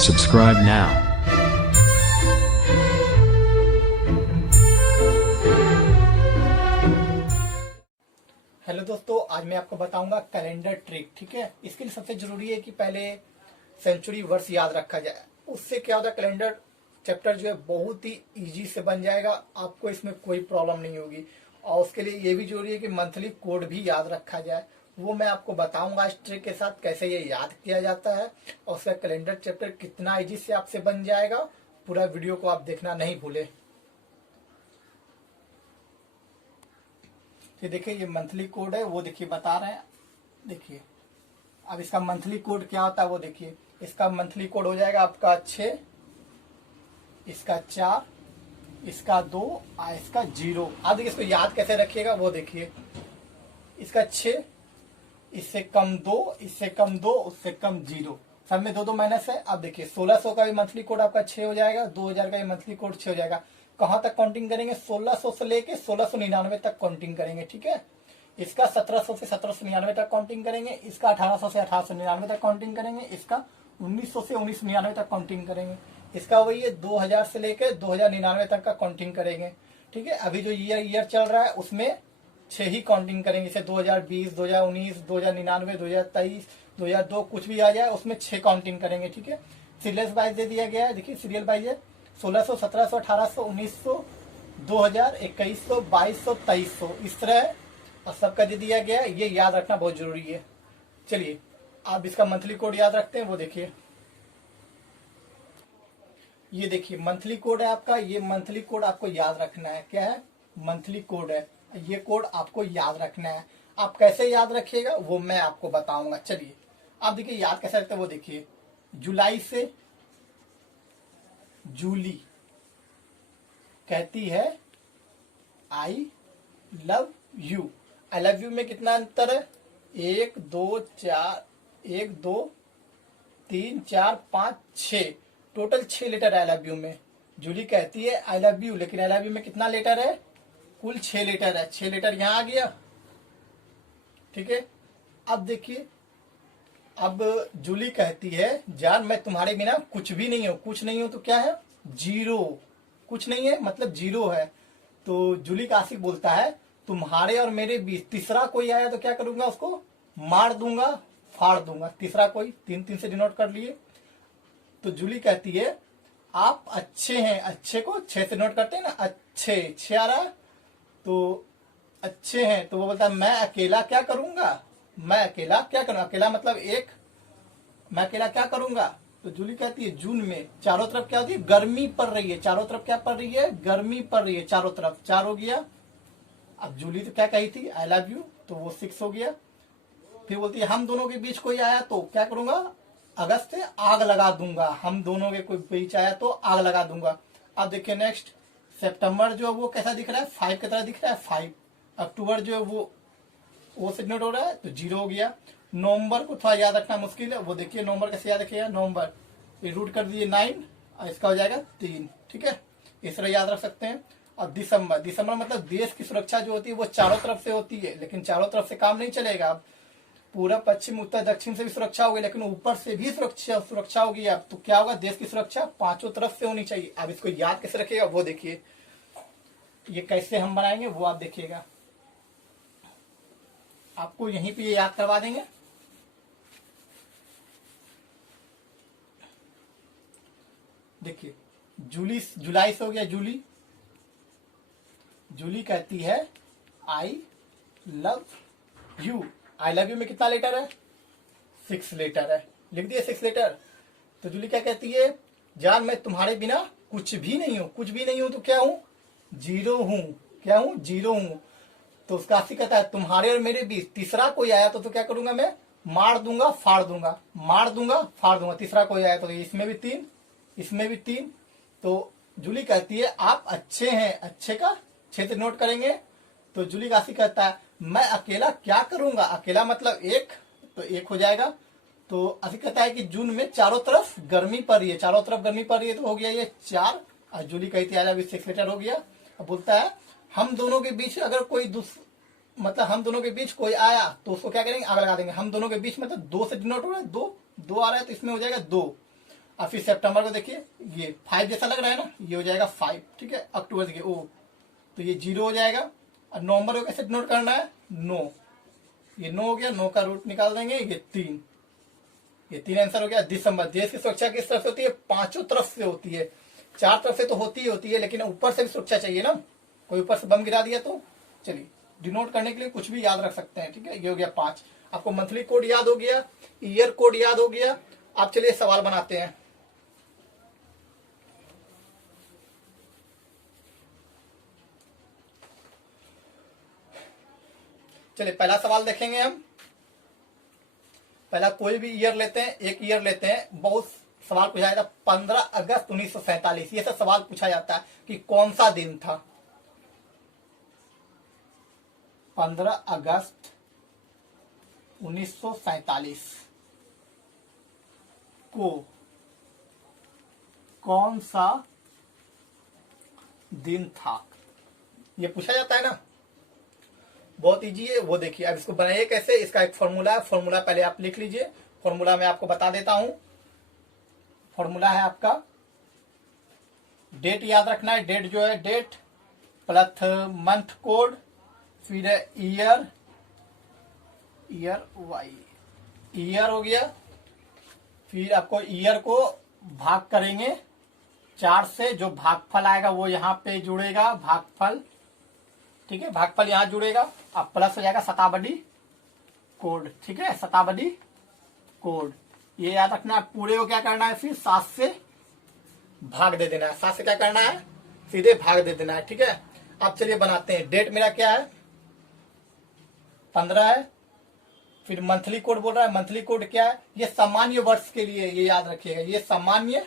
Subscribe now. Hello दोस्तों, आज मैं आपको बताऊंगा कैलेंडर ट्रिक। ठीक है, इसके लिए सबसे जरूरी है कि पहले सेंचुरी वर्ष याद रखा जाए। उससे क्या होता है, कैलेंडर चैप्टर जो है बहुत ही इजी से बन जाएगा, आपको इसमें कोई प्रॉब्लम नहीं होगी। और उसके लिए ये भी जरूरी है कि मंथली कोड भी याद रखा जाए। वो मैं आपको बताऊंगा इस ट्रिक के साथ कैसे ये याद किया जाता है और उसका कैलेंडर चैप्टर कितना इजी से आपसे बन जाएगा। पूरा वीडियो को आप देखना नहीं भूले। ये देखिए, ये मंथली कोड है, वो देखिए बता रहे हैं। देखिए अब इसका मंथली कोड क्या होता है वो देखिए। इसका मंथली कोड हो जाएगा आपका 6, इसका 4, इसका 2 और इसका 0। अब देखिए इसको याद कैसे रखिएगा वो देखिए। इसका 6, इससे कम 2, इससे कम 2, उससे कम 0, सब में 2-2 माइनस है। अब देखिए 1600 का भी मंथली कोड आपका 6 हो जाएगा, 2000 का भी मंथली कोड 6 हो जाएगा। कहाँ तक काउंटिंग करेंगे? 1600 से लेके 1699 तक काउंटिंग करेंगे। ठीक है, इसका 1700 से 1799 तक काउंटिंग करेंगे, इसका 1800 से 1899 तक काउंटिंग करेंगे, इसका 1900 से 1999 तक काउंटिंग करेंगे, इसका वही है 2000 से लेके 2099 तक का काउंटिंग करेंगे। ठीक है, अभी जो ईयर चल रहा है उसमें 6 ही काउंटिंग करेंगे, जैसे 2020, 2019, 2099, 2023, 2002 कुछ भी आ जाए उसमें 6 काउंटिंग करेंगे। ठीक है, सीरियल वाइज दे दिया गया है। देखिए सीरियल वाइज है 1600, 1700, 1800, 1900, 2000, 2100, 2200, 2300, इस तरह और सबका दे दिया गया है। ये याद रखना बहुत जरूरी है। चलिए आप इसका मंथली कोड याद रखते हैं, वो देखिए। ये देखिए मंथली कोड है आपका। ये मंथली कोड आपको याद रखना है। क्या है? मंथली कोड है। ये कोड आपको याद रखना है। आप कैसे याद रखिएगा वो मैं आपको बताऊंगा। चलिए आप देखिए याद कैसे रखते हैं वो देखिए। जुलाई से जूली कहती है आई love you. I love you में कितना अंतर है? 1 2 4, 1 2 3 4 5 6, total 6 letter I love you में। जूली कहती है आई लव यू, लेकिन आई लव यू में कितना लेटर है? कुल 6 लेटर है। 6 लेटर यहां आ गया। ठीक है, अब देखिए, अब जूली कहती है जान मैं तुम्हारे बिना कुछ भी नहीं हूं। कुछ नहीं हूं तो क्या है? 0। कुछ नहीं है मतलब 0 है। तो जूली का आशिक बोलता है तुम्हारे और मेरे बीच तीसरा कोई आया तो क्या करूंगा? उसको मार दूंगा, फाड़ दूंगा। तीसरा कोई 3-3 से डिनोट कर लिए। तो जूली कहती है आप अच्छे हैं। अच्छे को 6 से नोट करते हैं ना, अच्छे 6 आ रहा है तो अच्छे हैं। तो वो बोलता है मैं अकेला क्या करूंगा? मैं अकेला क्या करूंगा? अकेला मतलब एक, मैं अकेला क्या करूंगा? तो जूली कहती है जून में चारों तरफ क्या होती है? गर्मी पड़ रही है। चारों तरफ क्या पड़ रही है? गर्मी पड़ रही है चारों तरफ। 4 हो गया। अब जूली तो क्या कही थी? आई लव यू, तो वो 6 हो गया। फिर बोलती है हम दोनों के बीच कोई आया तो क्या करूंगा? अगस्त से आग लगा दूंगा। हम दोनों के कोई बीच आया तो आग लगा दूंगा। अब देखिए नेक्स्ट, सितंबर जो है वो कैसा दिख रहा है? 5 की तरह दिख रहा है 5। अक्टूबर जो है वो सिग्नेट हो रहा है तो 0 हो गया। नवंबर को थोड़ा याद रखना मुश्किल है, वो देखिए नवंबर कैसे याद रखिएगा। नवंबर ये रूट कर दिए 9 और इसका हो जाएगा 3। ठीक है, इस तरह याद रख सकते हैं। और दिसंबर मतलब देश की सुरक्षा जो होती है वो चारों तरफ से होती है, लेकिन चारों तरफ से काम नहीं चलेगा। अब पूरा पश्चिम उत्तर दक्षिण से भी सुरक्षा होगी, लेकिन ऊपर से भी सुरक्षा होगी। अब तो क्या होगा? देश की सुरक्षा 5 तरफ से होनी चाहिए। अब इसको याद कैसे रखिएगा वो देखिए। ये कैसे हम बनाएंगे वो आप देखिएगा, आपको यहीं पे ये याद करवा देंगे। देखिए जुलाई से हो गया जूली। जूली कहती है आई love you. I love you में कितना लेटर है? 6 लेटर है। लिख दिए 6 लेटर। तो जूली क्या कहती है? जान मैं तुम्हारे बिना कुछ भी नहीं हूं। कुछ भी नहीं हूं तो क्या हूं? 0 हूं। क्या हूं? 0 हूं। तो उसका आशिक कहता है तुम्हारे और मेरे बीच तीसरा कोई आया तो क्या करूंगा? मैं मार दूंगा, फाड़ दूंगा। मार दूंगा, फाड़ दूंगा। तीसरा कोई आया तो इसमें भी 3, इसमें भी 3। तो जूली कहती है आप अच्छे हैं। अच्छे का 6 से नोट करेंगे। तो जूली का आशिक कहता है मैं अकेला क्या करूंगा? अकेला मतलब 1, तो 1 हो जाएगा। तो आशिक कहता है कि जून में चारों तरफ गर्मी पड़ रही है। चारों तरफ गर्मी पड़ रही है तो हो गया ये 4। और जूली कहती है 6 लेटर हो गया। अब बोलता है हम दोनों के बीच अगर कोई मतलब हम दोनों के बीच कोई आया तो उसको क्या करेंगे? आग लगा देंगे। हम दोनों के बीच मतलब 2 से डिनोट हो रहा है, 2 आ रहा है तो इसमें हो जाएगा 2। और फिर सितंबर को देखिए ये 5 जैसा लग रहा है ना, ये हो जाएगा 5, ठीक है। अक्टूबर देखिए ओ, तो ये 0 हो जाएगा। और नवंबर को कैसे नोट करना है, 9, ये 9 हो गया, 9 का रूट निकाल देंगे, ये 3, ये 3 आंसर हो गया। दिसंबर, देश की सुरक्षा किस तरफ से होती है, 5 तरफ से होती है। 4 तरफ से तो होती है, लेकिन ऊपर से भी सुरक्षा चाहिए ना, कोई ऊपर से बम गिरा दिया तो। चलिए डिनोट करने के लिए कुछ भी याद रख सकते हैं, ठीक है। ये हो गया 5, आपको मंथली कोड याद हो गया, ईयर कोड याद हो गया। आप चलिए सवाल बनाते हैं। चलिए पहला सवाल देखेंगे हम। पहला कोई भी ईयर लेते हैं, एक ईयर लेते हैं, बहुत सवाल पूछा जाता है। 15 अगस्त 1947, ये सब सवाल पूछा जाता है कि कौन सा दिन था। 15 अगस्त 1947 को कौन सा दिन था, ये पूछा जाता है ना। बहुत इजी है, वो देखिए। अब इसको बनाइए कैसे, इसका एक फॉर्मूला है, फॉर्मूला पहले आप लिख लीजिए। फॉर्मूला मैं आपको बता देता हूं। फॉर्मूला है आपका, डेट याद रखना है, डेट जो है डेट प्लस मंथ कोड, फिर है ईयर, ईयर वाई, ईयर हो गया। फिर आपको ईयर को भाग करेंगे 4 से, जो भागफल आएगा वो यहाँ पे जुड़ेगा, भागफल, ठीक है, भागफल यहाँ जुड़ेगा। अब प्लस हो जाएगा शताब्दी कोड, ठीक है, शताब्दी कोड, ये याद रखना है। पूरे को क्या करना है, फिर 7 से भाग दे देना है, 7 से क्या करना है, सीधे भाग दे देना है, ठीक है। अब चलिए बनाते हैं। डेट मेरा क्या है, 15 है। फिर मंथली कोड बोल रहा है, मंथली कोड क्या है, ये सामान्य वर्ष के लिए, ये याद रखिएगा, ये सामान्य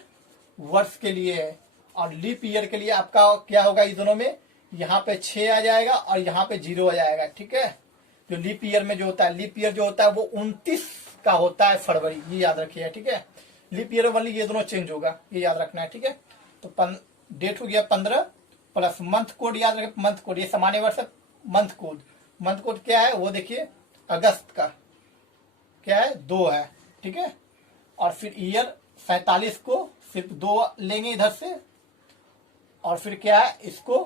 वर्ष के लिए है। और लीप ईयर के लिए आपका क्या होगा, इस दोनों में यहाँ पे 6 आ जाएगा और यहाँ पे 0 आ जाएगा, ठीक है। जो लीप ईयर में जो होता है, लीप ईयर जो होता है वो 29 का होता है फरवरी, ये याद रखिएगा, ठीक है। लीप ईयर वाली ये दोनों चेंज होगा, ये याद रखना है, ठीक है। तो डेट हो गया 15 प्लस मंथ कोड याद रखें, मंथ कोड ये सामान्य वर्ष है। मंथ कोड, मंथ कोड क्या है वो देखिए, अगस्त का क्या है, 2 है, ठीक है। और फिर ईयर 47 को सिर्फ 2 लेंगे इधर से, और फिर क्या है, इसको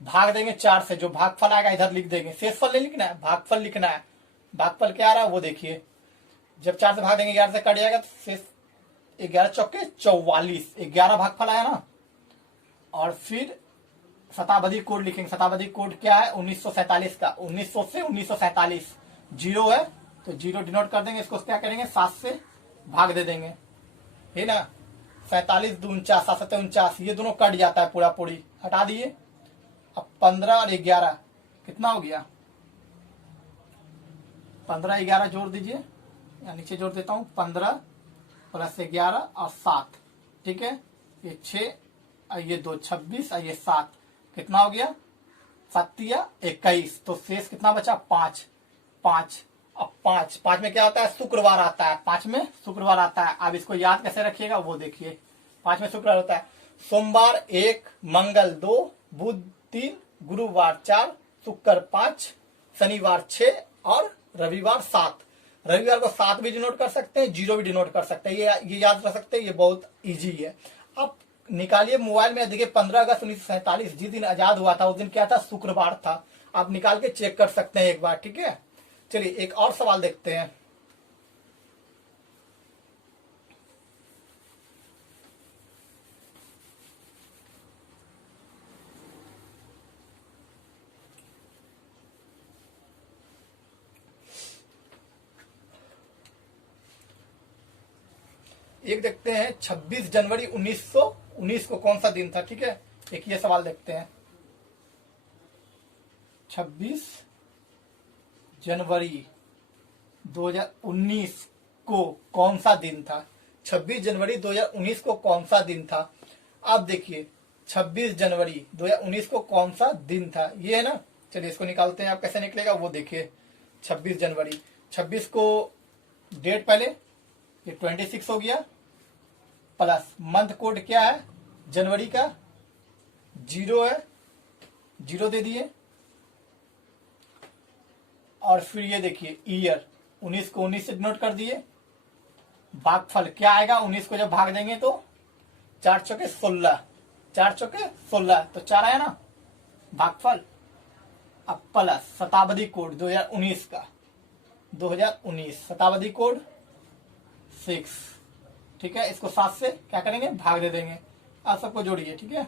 भाग देंगे 4 से, जो भागफल आएगा इधर लिख देंगे। शेषफल नहीं लिखना है, भागफल लिखना है। भागफल क्या आ रहा है वो देखिए, जब 4 से भाग देंगे 11 से कट जाएगा, तो शेष 11 चौके 44, 11 भागफल आया ना। और फिर शताब्दी कोड लिखेंगे। शताब्दी कोड क्या है, 1947 का, 1900 से 1947, 0 है तो 0 डिनोट कर देंगे। इसको क्या करेंगे, 7 से भाग दे देंगे, है ना। 47 2 49, 7 7 49, ये दोनों कट जाता है, पूरा पूरी हटा दिए। अब 15 और 11 कितना हो गया, 15 11 जोड़ दीजिए, या नीचे जोड़ देता हूं, 15 प्लस 11 और 7, ठीक है। ये 6 और ये 2 26 और ये 7, कितना हो गया, 7 या 21, तो शेष कितना बचा, 5 5। अब 5 में क्या आता है, शुक्रवार आता है, 5 में शुक्रवार आता है। अब इसको याद कैसे रखिएगा वो देखिए, 5 में शुक्रवार होता है। सोमवार 1, मंगल 2, बुध 3, गुरुवार 4, शुक्र 5, शनिवार 6 और रविवार 7। रविवार को 7 भी डिनोट कर सकते हैं, 0 भी डिनोट कर सकते हैं, ये याद रख सकते हैं, ये बहुत इजी है। अब निकालिए मोबाइल में, देखिए 15 अगस्त 1947 जिस दिन आजाद हुआ था, उस दिन क्या था, शुक्रवार था। आप निकाल के चेक कर सकते हैं एक बार, ठीक है। चलिए एक और सवाल देखते हैं। एक देखते हैं, 26 जनवरी 1919 को कौन सा दिन था, ठीक है। एक ये सवाल देखते हैं, 26 जनवरी 2019 को कौन सा दिन था। 26 जनवरी 2019 को कौन सा दिन था। अब देखिए 26 जनवरी 2019 को कौन सा दिन था, ये है ना। चलिए इसको निकालते हैं, आप कैसे निकलेगा वो देखिए। 26 जनवरी, 26 को डेट पहले, ये 26 हो गया, प्लस मंथ कोड क्या है, जनवरी का 0 है, 0 दे दिए। और फिर ये देखिए ईयर, 19 को 19 से डिनोट कर दिए, भागफल क्या आएगा, 19 को जब भाग देंगे तो 4 चौके 16, 4 चौके 16 तो 4 आया ना भागफल। अब प्लस शताब्दी कोड 2019 का, 2019 शताब्दी कोड 6, ठीक है। इसको 7 से क्या करेंगे, भाग दे देंगे। आप सबको जोड़िए, ठीक है।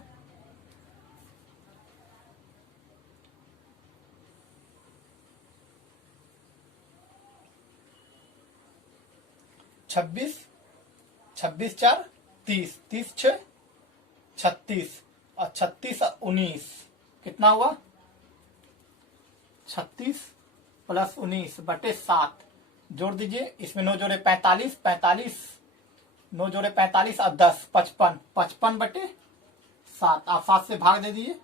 छब्बीस, 26 4 30, 30 6 36 और 36 और 19 कितना हुआ, 36 प्लस 19 बटे 7 जोड़ दीजिए। इसमें 9 जोड़े 45, 45 9 जोड़े 45 और 10 55, 55 बटे 7। आप 7 से भाग दे दीजिए।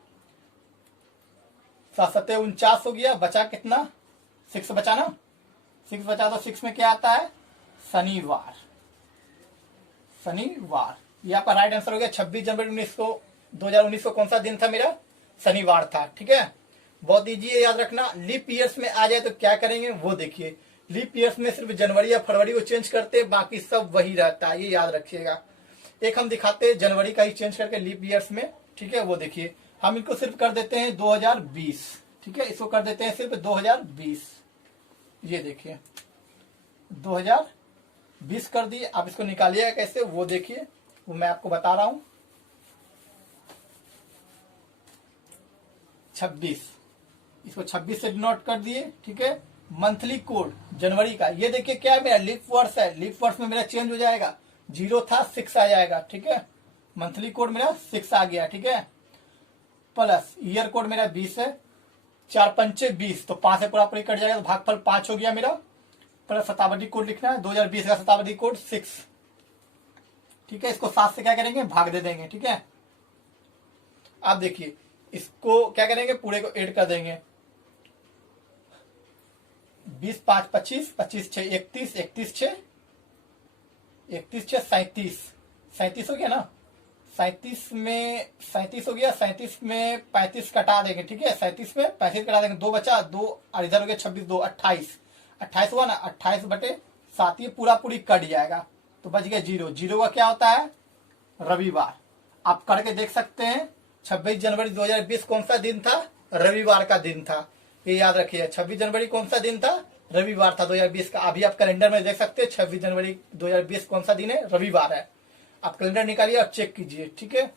7 7 49 हो गया। बचा कितना, 6 बचा ना, 6 बचा तो 6 में क्या आता है, शनिवार। शनिवार ये आपका राइट आंसर हो गया। 26 जनवरी 2019 को कौन सा दिन था मेरा, शनिवार था, ठीक है। बहुत इजी है, याद रखना। लीप ईयर्स में आ जाए तो क्या करेंगे वो देखिए। लीप ईयर्स में सिर्फ जनवरी या फरवरी को चेंज करते, बाकी सब वही रहता है, ये याद रखिएगा। एक हम दिखाते हैं जनवरी का ही चेंज करके लीप ईयर्स में, ठीक है। वो देखिए, हम इनको सिर्फ कर देते हैं 2020, ठीक है। इसको कर देते हैं सिर्फ 2020। ये देखिए 2020 कर दिए। आप इसको निकालिएगा कैसे वो देखिए, वो मैं आपको बता रहा हूं। 26, इसको 26 से डिनोट कर दिए, ठीक है। मंथली कोड जनवरी का, ये देखिए क्या है, मेरा लीप वर्ष है। लीप वर्ष में मेरा चेंज हो जाएगा, 0 था 6 आ जाएगा, ठीक है। मंथली कोड मेरा 6 आ गया, ठीक है। प्लस ईयर कोड मेरा 20 है, 4 पंचे 20 तो 5 से पूरा पूरी कट जाएगा, तो भागफल 5 हो गया मेरा। प्लस शताब्दी कोड लिखना है, 2020 का शताब्दी कोड 6, ठीक है। इसको 7 से क्या करेंगे, भाग दे देंगे, ठीक है। आप देखिए इसको क्या करेंगे, पूरे को ऐड कर देंगे। 20 5 25, 25 6 31, 31 6 31 6 37, 37 हो गया ना। 37 में 37 हो गया। 37 में 35 कटा देंगे, ठीक है। 37 में 35 कटा देंगे, 2 बचा, 2 और इधर हो गया 26 2 28, 28 हुआ ना, 28 बटे 7, ये पूरा पूरी कट जाएगा तो बच गया 0। 0 का क्या होता है, रविवार। आप करके देख सकते हैं। 26 जनवरी 2020 कौन सा दिन था, रविवार का दिन था, ये याद रखिए। 26 जनवरी कौन सा दिन था, रविवार था 2020 का। अभी आप कैलेंडर में देख सकते हैं 26 जनवरी 2020 कौन सा दिन है, रविवार है। आप कैलेंडर निकालिए और चेक कीजिए, ठीक है।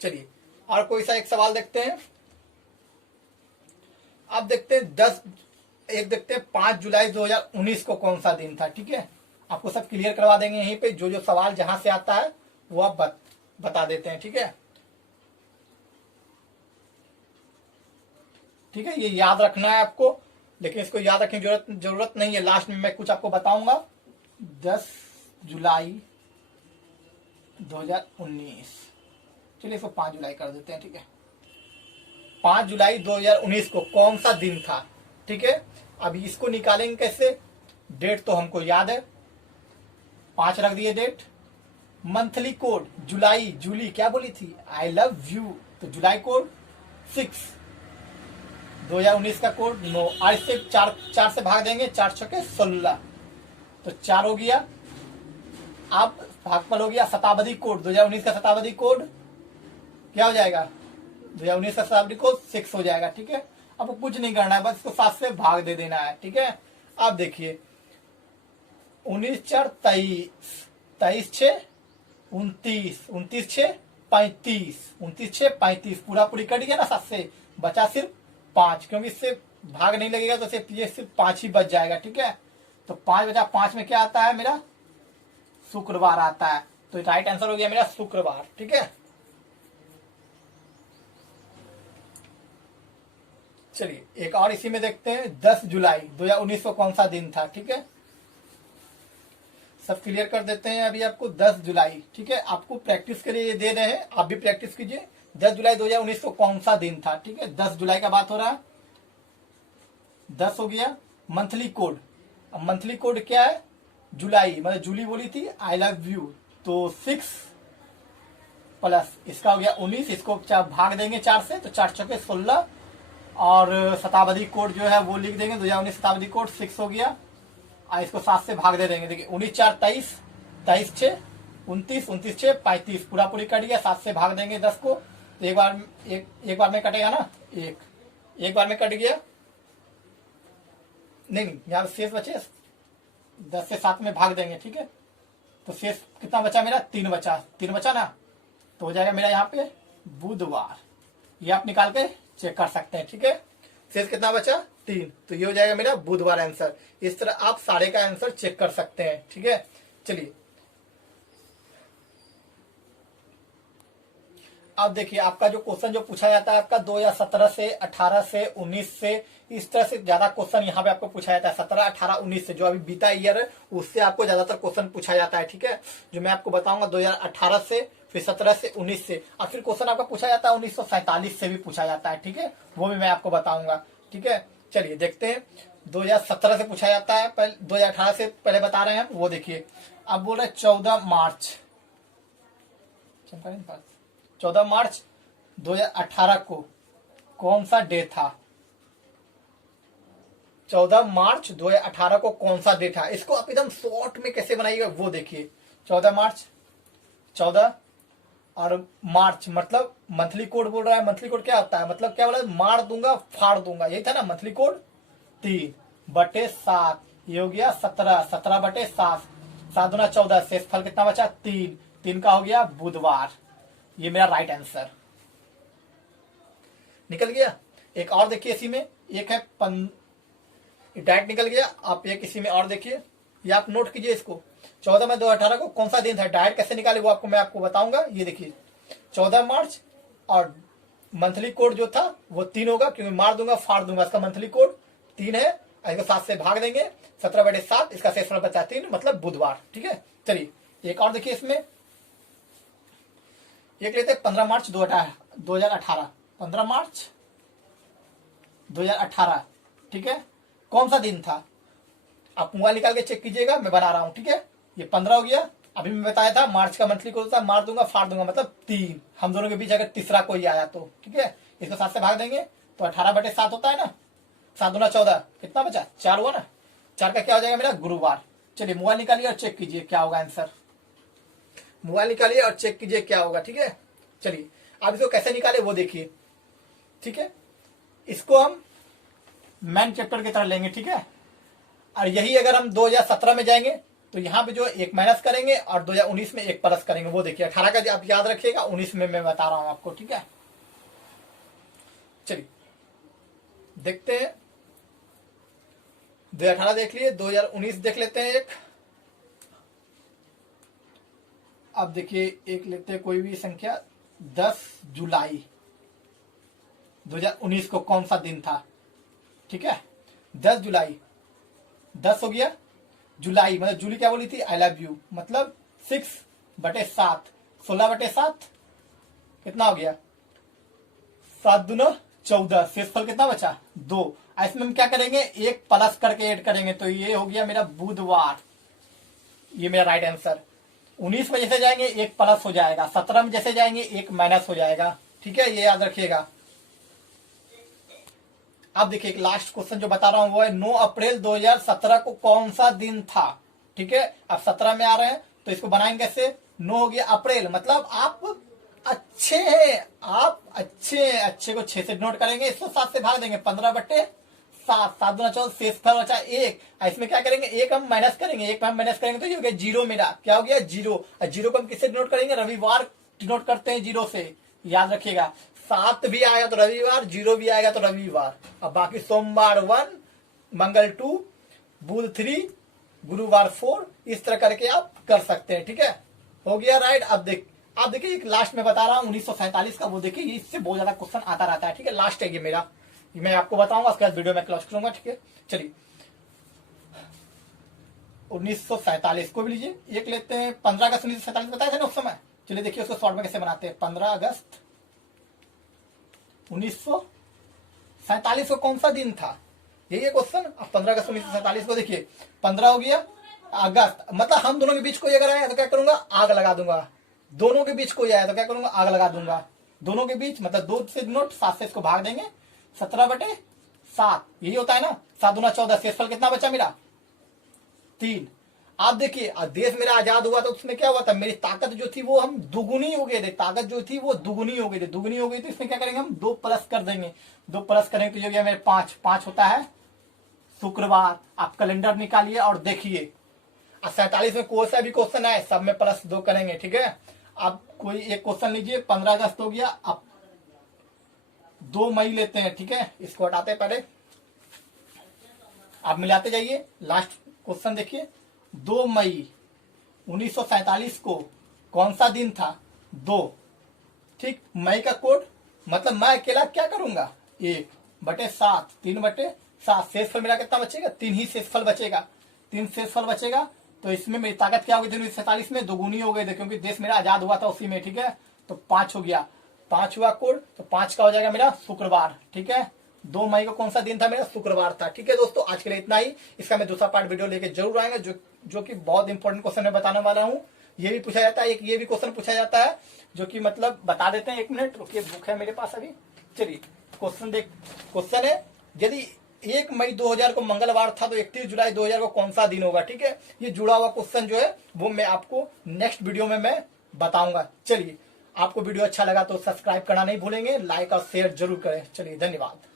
चलिए और कोई सा एक सवाल देखते हैं। आप देखते हैं देखते हैं 5 जुलाई 2019 को कौन सा दिन था, ठीक है। आपको सब क्लियर करवा देंगे यहीं पे, जो जो सवाल जहां से आता है वो आप बता देते हैं, ठीक है। ठीक है, ये याद रखना है आपको, लेकिन इसको याद रखने की जरूरत नहीं है। लास्ट में मैं कुछ आपको बताऊंगा। 10 जुलाई 2019, चलिए इसको 5 जुलाई कर देते हैं, ठीक है। 5 जुलाई 2019 को कौन सा दिन था, ठीक है। अभी इसको निकालेंगे कैसे, डेट तो हमको याद है, 5 रख दिए डेट। मंथली कोड जुलाई, जूली क्या बोली थी, आई लव यू, तो जुलाई कोड 6, 2019 का कोड 9। आज से 4 से भाग देंगे, 4 छके 16 तो 4 हो गया। अब भागफल हो गया। शताब्दी कोड 2019 का शताब्दी कोड क्या हो जाएगा, 2019 का शताब्दी कोड 6 हो जाएगा, ठीक है। अब कुछ नहीं करना है, बस इसको 7 से भाग दे देना है, ठीक है। अब देखिए 19 4 23, 23 6 29, 29 6 35, 29 6 35 पूरा पूरी कट गया ना 7 से, बचा सिर्फ 5, क्योंकि इससे भाग नहीं लगेगा तो सिर्फ 5 ही बच जाएगा, ठीक है। तो 5 बचा, 5 में क्या आता है मेरा, शुक्रवार आता है। तो राइट आंसर हो गया मेरा शुक्रवार, ठीक है। चलिए एक और इसी में देखते हैं। 10 जुलाई 2019 को कौन सा दिन था, ठीक है। सब क्लियर कर देते हैं अभी आपको। 10 जुलाई, ठीक है। आपको प्रैक्टिस के लिए ये दे रहे हैं, आप भी प्रैक्टिस कीजिए। 10 जुलाई 2019 को कौन सा दिन था, ठीक है। 10 जुलाई का बात हो रहा है, 10 हो गया। मंथली कोड, अब मंथली कोड क्या है, जुलाई, मतलब जूली बोली थी आई लव यू, तो 6 प्लस इसका हो गया 19, इसको भाग देंगे 4 से, तो 4 छके 16 और शताब्दी कोड जो है वो लिख देंगे, 2019 शताब्दी कोड 6 हो गया। इसको 7 से भाग दे देंगे। देखिए 19 4 23, 23 6 29, 29 6 35, पूरा पूरी कट गया। 7 से भाग देंगे 10 को, तो एक बार में कटेगा ना, एक बार में कट गया। नहीं, यहाँ शेष बचे 10 से 7 में भाग देंगे, ठीक है। तो शेष कितना बचा मेरा, 3 बचा, 3 बचा ना, तो हो जाएगा मेरा यहाँ पे बुधवार। ये आप निकाल के चेक कर सकते हैं, ठीक है। शेष कितना बचा, 3, तो ये हो जाएगा मेरा बुधवार आंसर। इस तरह आप सारे का आंसर चेक कर सकते हैं, ठीक है। चलिए अब देखिए आपका जो क्वेश्चन जो पूछा जाता है आपका 2017 से 18 से 19 से, इस तरह से ज्यादा क्वेश्चन यहाँ पे आपको पूछा जाता है। 17 18 19 से जो अभी बीता ईयर है उससे आपको ज्यादातर क्वेश्चन पूछा जाता है, ठीक है। जो मैं आपको बताऊंगा 2018 से, फिर 17 से 19 से, और फिर क्वेश्चन आपका पूछा जाता है 1947 से भी पूछा जाता है, ठीक है। वो भी मैं आपको बताऊंगा, ठीक है। चलिए देखते हैं। 2017 से पूछा जाता है, पहले 2018 से पहले बता रहे हैं हम, वो देखिए। अब बोल रहे 14 मार्च 2018 को कौन सा डे था। 14 मार्च 2018 को कौन सा डे था, इसको आप एकदम शॉर्ट में कैसे बनाइएगा वो देखिए। 14 मार्च, 14 और मार्च मतलब मंथली कोड बोल रहा है। मंथली कोड क्या होता है, मतलब क्या बोला, मार दूंगा फाड़ दूंगा, यही था ना मंथली कोड। 3/7 ये हो गया 17, 17/7, 7 दूना 14, शेष फल कितना बचा, 3, 3 का हो गया बुधवार। ये मेरा राइट आंसर निकल गया। एक और देखिए इसी में, एक है डायरेक्ट निकल गया। आप एक इसी में और देखिए, ये आप नोट कीजिए इसको। 14 मई 2018 को कौन सा दिन था, डायरेक्ट कैसे निकाले वो मैं आपको बताऊंगा। ये देखिए 14 मार्च और मंथली कोड जो था वो 3 होगा, क्योंकि मार दूंगा फाड़ दूंगा, इसका मंथली कोड 3 है। इसको 7 से भाग देंगे, 17/7, इसका शेषफल बचा 3, मतलब बुधवार, ठीक है। चलिए एक और देखिए इसमें, एक लेते 15 मार्च 2018, 15 मार्च 2018, ठीक है। कौन सा दिन था, आप मोबाइल निकाल के चेक कीजिएगा, मैं बना रहा हूं, ठीक है। ये 15 हो गया। अभी मैं बताया था मार्च का मंथली कोड था, मार दूंगा फाड़ दूंगा, मतलब 3। हम दोनों के बीच अगर तीसरा कोई आया तो, ठीक है। इसको 7 से भाग देंगे तो 18/7 होता है ना, 7 दूना 14, कितना बचा, 4 हुआ ना। 4 का क्या हो जाएगा मेरा, गुरुवार। चलिए मोबाइल निकालिए और चेक कीजिए क्या होगा आंसर। मोबाइल निकालिए और चेक कीजिए क्या होगा, ठीक है। चलिए आप इसको कैसे निकाले वो देखिए, ठीक है। इसको हम मैन चैप्टर की तरह लेंगे, ठीक है। और यही अगर हम 2017 में जाएंगे तो यहाँ पे जो एक माइनस करेंगे और 2019 में एक प्लस करेंगे, वो देखिए। 18 का आप याद रखिएगा, 19 में मैं बता रहा हूं आपको, ठीक है। चलिए देखते हैं। 2018 देख लिए, 2019 देख लेते हैं एक। अब देखिए एक लेते हैं कोई भी संख्या, 10 जुलाई 2019 को कौन सा दिन था, ठीक है। 10 जुलाई, 10 हो गया, जुलाई मतलब जूली क्या बोली थी, आई लव यू, मतलब 6/7, 16/7, कितना हो गया, 7 दूना 14, शेषफल कितना बचा, 2। इसमें हम क्या करेंगे, एक प्लस करके ऐड करेंगे, तो ये हो गया मेरा बुधवार। ये मेरा राइट आंसर। 19 में जैसे जाएंगे एक प्लस हो जाएगा, 17 में जैसे जाएंगे एक माइनस हो जाएगा, ठीक है। ये याद रखिएगा। अब देखिए एक लास्ट क्वेश्चन जो बता रहा हूं वो है 9 अप्रैल 2017 को कौन सा दिन था, ठीक है। अब 17 में आ रहे हैं तो इसको बनाएंगे कैसे, 9 हो गया अप्रैल, मतलब आप अच्छे हैं, आप अच्छे को 6 से नोट करेंगे, इसको 7 से भाग देंगे, 15/7, 7 दूना 14, शेषफल बचा 1। इसमें क्या करेंगे, एक हम माइनस करेंगे, एक हम माइनस करेंगे तो ये हो गया 0 मेरा, क्या हो गया 0। और 0 को हम किससे नोट करेंगे, रविवार नोट करते हैं 0 से, याद रखिएगा। 7 भी आएगा तो रविवार, 0 भी आएगा तो रविवार, अब बाकी सोमवार 1, मंगल 2, बुध 3, गुरुवार 4, इस तरह करके आप कर सकते हैं, ठीक है। हो गया राइट। अब देखिए एक लास्ट में बता रहा हूँ 1947 का, वो देखिए इससे बहुत ज्यादा क्वेश्चन आता रहता है, ठीक है। लास्ट है ये मेरा, मैं आपको बताऊंगा, उसके बाद वीडियो में क्लोज करूंगा, ठीक है। चलिए 1947 को भी लीजिए, एक लेते हैं 15 अगस्त 1947 बताया था ना उस समय। चलिए देखिए उसको शॉर्ट में कैसे बनाते हैं। 15 अगस्त 1947 को कौन सा दिन था, यही है क्वेश्चन। अब 15 अगस्त 1947 को देखिए, 15 हो गया अगस्त, मतलब हम दोनों के बीच कोई अगर आया तो क्या करूंगा, आग लगा दूंगा। दोनों के बीच कोई आया तो क्या करूंगा, आग लगा दूंगा। दोनों के बीच मतलब 2 से नोट, 7 से इसको भाग देंगे 17/7 यही होता है ना। 7 दूना 14, शेषफल कितना बचा मेरा 3। आप देखिए देश मेरा आजाद हुआ तो उसमें क्या हुआ था, मेरी ताकत जो थी वो हम दुगुनी हो गए थे, ताकत जो थी वो दुगुनी हो गई थी, दुगुनी हो गई तो इसमें क्या करेंगे हम 2 प्लस कर देंगे, 2 प्लस करेंगे तो ये हो गया मेरे 5, 5 होता है शुक्रवार। आप कैलेंडर निकालिए और देखिए 47 में कोई सा भी क्वेश्चन आए सब में +2 करेंगे, ठीक है। आप कोई एक क्वेश्चन लीजिए, 15 अगस्त हो गया, आप 2 मई लेते हैं, ठीक है, इसको हटाते हैं पहले, आप मिलाते जाइए। लास्ट क्वेश्चन देखिए, 2 मई 1947 को कौन सा दिन था 2, ठीक। मई का कोड मतलब मैं अकेला क्या करूंगा 1/7, 3/7, शेषफल मेरा कितना बचेगा 3 ही शेषफल बचेगा, 3 शेषफल बचेगा। तो इसमें मेरी ताकत क्या हो गई थी 1947 में, दोगुनी हो गई थी क्योंकि देश मेरा आजाद हुआ था उसी में, ठीक है। तो 5 हो गया, 5 हुआ कोड, तो 5 का हो जाएगा मेरा शुक्रवार, ठीक है। 2 मई को कौन सा दिन था मेरा शुक्रवार था, ठीक है दोस्तों। आज के लिए इतना ही, इसका मैं दूसरा पार्ट वीडियो लेके जरूर आएंगे जो कि बहुत इंपॉर्टेंट क्वेश्चन मैं बताने वाला हूँ। ये भी पूछा जाता है, एक ये भी क्वेश्चन पूछा जाता है जो कि मतलब बता देते हैं। 1 मिनट रुकिए, बुक है मेरे पास अभी, चलिए क्वेश्चन है, यदि 1 मई 2000 को मंगलवार था तो 31 जुलाई 2000 को कौन सा दिन होगा, ठीक है। ये जुड़ा हुआ क्वेश्चन जो है वो मैं आपको नेक्स्ट वीडियो में मैं बताऊंगा। चलिए, आपको वीडियो अच्छा लगा तो सब्सक्राइब करना नहीं भूलेंगे, लाइक और शेयर जरूर करें। चलिए, धन्यवाद।